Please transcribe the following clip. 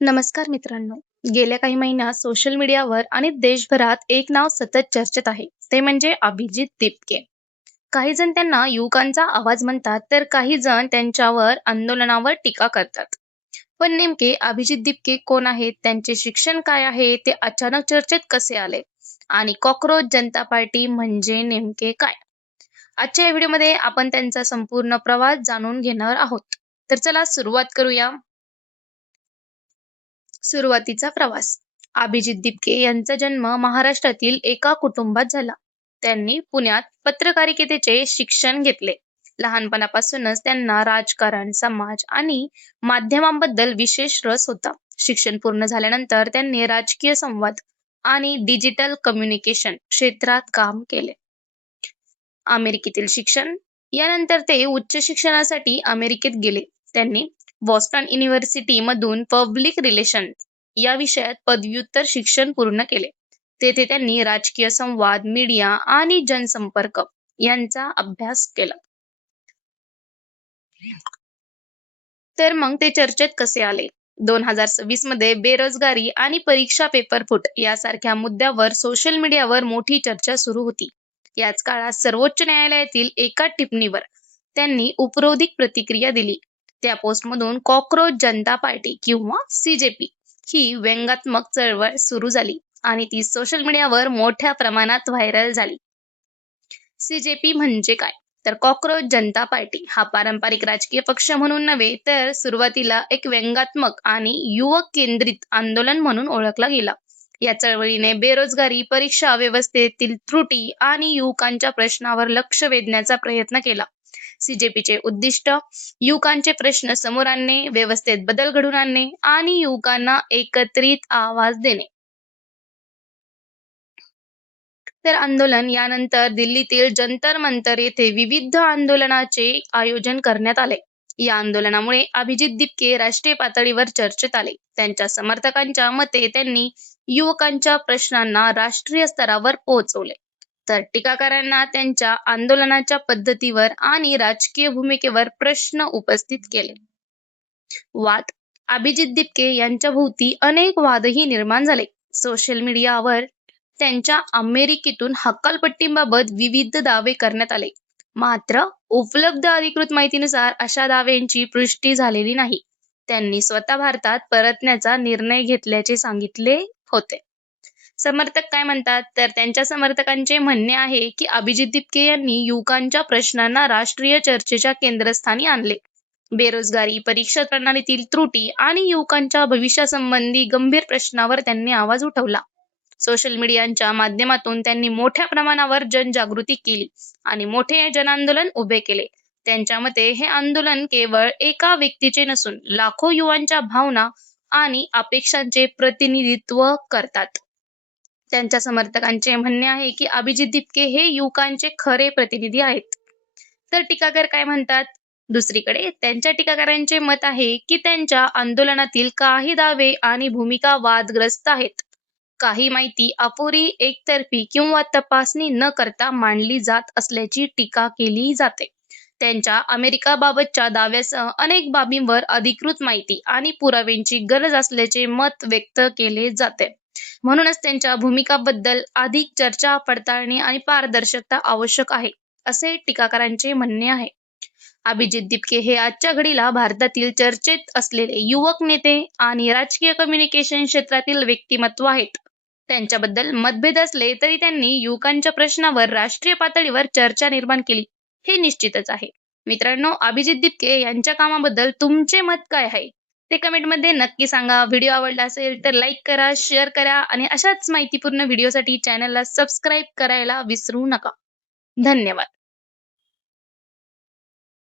नमस्कार मित्रांनो. गेल्या काही महिन्यात सोशल मीडियावर आणि देशभरात एक नाव सतत चर्चेत आहे. ते म्हणजे अभिजित दिपके. काही जण त्यांना युवकांचा आवाज म्हणतात, तर काही जण त्यांच्यावर आंदोलनावर टीका करतात. पण नेमके अभिजित दिपके कोण आहेत? त्यांचे शिक्षण काय आहे? ते अचानक चर्चेत कसे आले? आणि कॉकरोच जनता पार्टी म्हणजे नेमके काय? आजच्या या व्हिडिओमध्ये आपण त्यांचा संपूर्ण प्रवास जाणून घेणार आहोत. तर चला सुरुवात करूया. सुरुवातीचा प्रवास. अभिजित दिपके यांचा जन्म महाराष्ट्रातील एका कुटुंबात झाला. त्यांनी पुण्यात पत्रकारितेचे शिक्षण घेतले. लहानपणापासूनच त्यांना राजकारण, समाज आणि माध्यमांबद्दल विशेष रस होता. शिक्षण पूर्ण झाल्यानंतर त्यांनी राजकीय संवाद आणि डिजिटल कम्युनिकेशन क्षेत्रात काम केले. अमेरिकेतील शिक्षण. यानंतर ते उच्च शिक्षणासाठी अमेरिकेत गेले. त्यांनी बॉस्टन युनिव्हर्सिटी मधून पब्लिक रिलेशन या विषयात पदव्युत्तर शिक्षण पूर्ण केले. तेथे त्यांनी राजकीय संवाद, मीडिया आणि जनसंपर्क यांचा अभ्यास केला. तर मग ते चर्चेत कसे आले? 2026 मध्ये बेरोजगारी आणि परीक्षा पेपर फुट यासारख्या मुद्द्यावर सोशल मीडियावर मोठी चर्चा सुरू होती. याच काळात सर्वोच्च न्यायालयातील एका टिप्पणीवर त्यांनी उपरोधिक प्रतिक्रिया दिली. त्या पोस्टमधून कॉकरोच जनता पार्टी किंवा सीजेपी ही व्यंगात्मक चळवळ सुरू झाली आणि ती सोशल मीडियावर मोठ्या प्रमाणात व्हायरल झाली. सीजेपी म्हणजे काय? तर कॉकरोच जनता पार्टी हा पारंपरिक राजकीय पक्ष म्हणून नव्हे, तर सुरुवातीला एक व्यंगात्मक आणि युवक केंद्रित आंदोलन म्हणून ओळखला गेला. या चळवळीने बेरोजगारी, परीक्षा व्यवस्थेतील त्रुटी आणि युवकांच्या प्रश्नावर लक्ष वेधण्याचा प्रयत्न केला. सीजेपीचे उद्दिष्ट युवकांचे प्रश्न समोर आणणे, व्यवस्थेत बदल घडवून आणणे आणि युवकांना एकत्रित आवाज देणे. तर आंदोलन यानंतर दिल्लीतील जंतर मंतर येथे विविध आंदोलनाचे आयोजन करण्यात आले. या आंदोलनामुळे अभिजित दिपके राष्ट्रीय पातळीवर चर्चेत आले. त्यांच्या समर्थकांच्या मते त्यांनी युवकांच्या प्रश्नांना राष्ट्रीय स्तरावर पोहोचवले. तर टीकाकारांना त्यांच्या आंदोलनाच्या पद्धतीवर आणि राजकीय भूमिकेवर प्रश्न उपस्थित केले. वाद. अभिजित दिपके यांच्या भोवती अनेक वादही निर्माण झाले. सोशल मीडियावर त्यांच्या अमेरिकेतून हकालपट्टीबाबत विविध दावे करण्यात आले. मात्र उपलब्ध अधिकृत माहितीनुसार अशा दाव्यांची पुष्टी झालेली नाही. त्यांनी स्वतः भारतात परतण्याचा निर्णय घेतल्याचे सांगितले होते. समर्थक काय म्हणतात? तर त्यांच्या समर्थकांचे म्हणणे आहे की अभिजित दिपके यांनी युवकांच्या प्रश्नांना राष्ट्रीय चर्चेच्या केंद्रस्थानी आणले. बेरोजगारी, परीक्षा प्रणालीतील त्रुटी आणि युवकांच्या भविष्यासंबंधी गंभीर प्रश्नावर त्यांनी आवाज उठवला. सोशल मीडियाच्या माध्यमातून त्यांनी मोठ्या प्रमाणावर जनजागृती केली आणि मोठे जनआंदोलन उभे केले. त्यांच्या मते हे आंदोलन केवळ एका व्यक्तीचे नसून लाखो युवांच्या भावना आणि अपेक्षांचे प्रतिनिधित्व करतात. त्यांच्या समर्थकांचे म्हणणे आहे की अभिजित दिपके हे युवकांचे खरे प्रतिनिधी आहेत. तर टीकाकार काय म्हणतात? दुसरीकडे त्यांच्या टीकाकारांचे मत आहे की त्यांच्या आंदोलनातील काही दावे आणि भूमिका वादग्रस्त आहेत. काही माहिती अपुरी, एकतर्फी किंवा तपासणी न करता मांडली जात असल्याची टीका केली जाते. त्यांच्या अमेरिकाबाबतच्या दाव्यासह अनेक बाबींवर अधिकृत माहिती आणि पुराव्यांची गरज असल्याचे मत व्यक्त केले जाते. म्हणूनच त्यांच्या भूमिकाबद्दल अधिक चर्चा, पडताळणी आणि पारदर्शकता आवश्यक आहे, असे टीकाकारांचे म्हणणे आहे. अभिजित दिपके हे आजच्या घडीला भारतातील चर्चेत असलेले युवक नेते आणि राजकीय कम्युनिकेशन क्षेत्रातील व्यक्तिमत्व आहेत. त्यांच्याबद्दल मतभेद असले तरी त्यांनी युवकांच्या प्रश्नावर राष्ट्रीय पातळीवर चर्चा निर्माण केली, हे निश्चितच आहे. मित्रांनो, अभिजित दिपके यांच्या कामाबद्दल तुमचे मत काय आहे ते कमेंटमध्ये नक्की सांगा. व्हिडिओ आवडला असेल तर लाईक करा, शेअर करा आणि अशाच माहितीपूर्ण व्हिडिओसाठी चॅनलला सबस्क्राईब करायला विसरू नका. धन्यवाद.